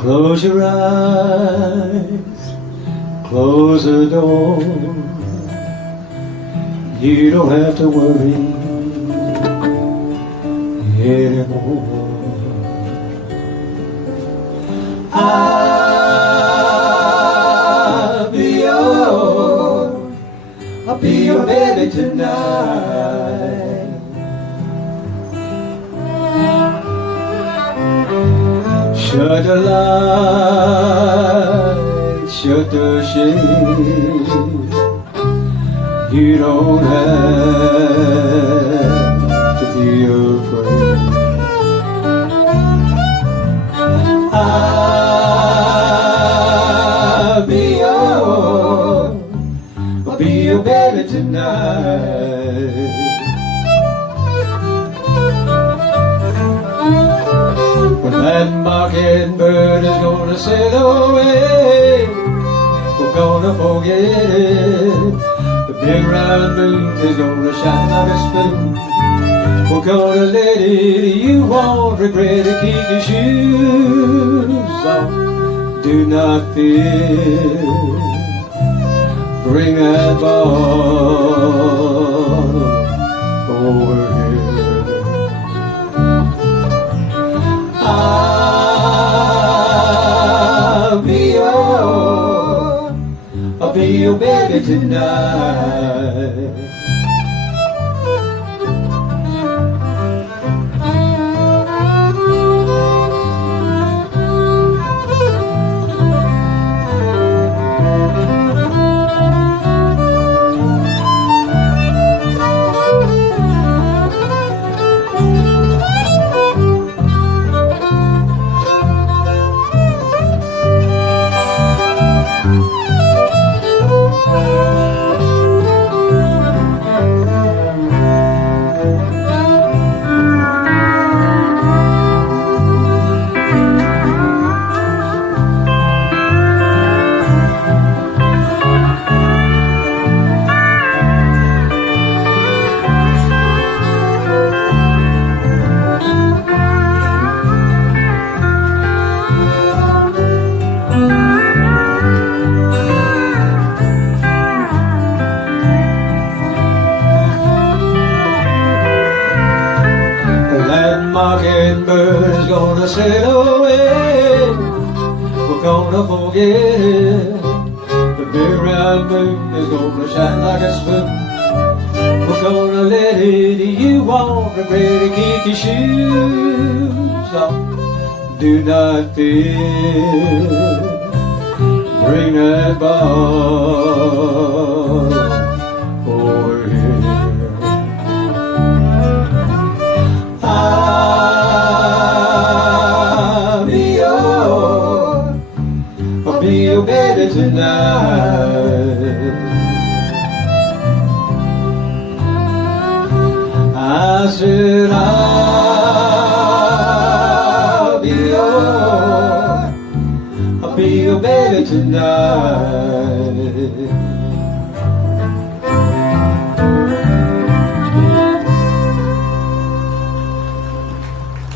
Close your eyes, close the door. You don't have to worry anymore. I'll be your baby tonight. Shut the light, shut the shade. You don't have to be afraid. I'll be your baby tonight. When that mockingbird is gonna sail away, we're gonna forget it. The big round moon is gonna shine like a spoon. We're gonna let it, you won't regret it. Keep your shoes on, do not fear. Bring that bottle over here. I'll be your baby tonight. Mockingbird is gonna sail away. We're gonna forget it. The big round moon is gonna shine like a spoon. We're gonna let it, you won't regret it. Keep your shoes on, do not fear. Bring that ball over here. I'll be your baby tonight. I said I'll be your baby tonight.